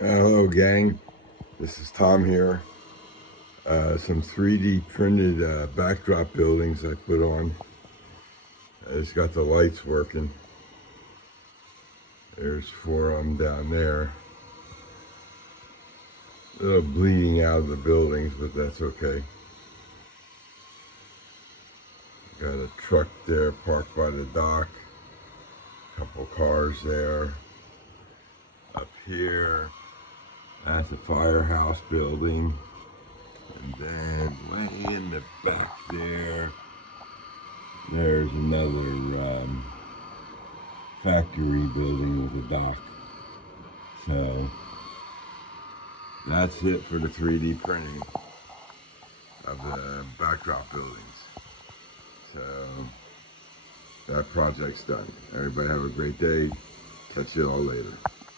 Hello gang, this is Tom here. Some 3D printed backdrop buildings I put on. It's got the lights working. There's 4 of them down there. A little bleeding out of the buildings, but that's okay. Got a truck there parked by the dock. A couple cars there. Up here, that's a firehouse building. And then way in the back there's another factory building with a dock. So that's it for the 3D printing of the backdrop buildings. So that project's done. Everybody have a great day. Catch you all later.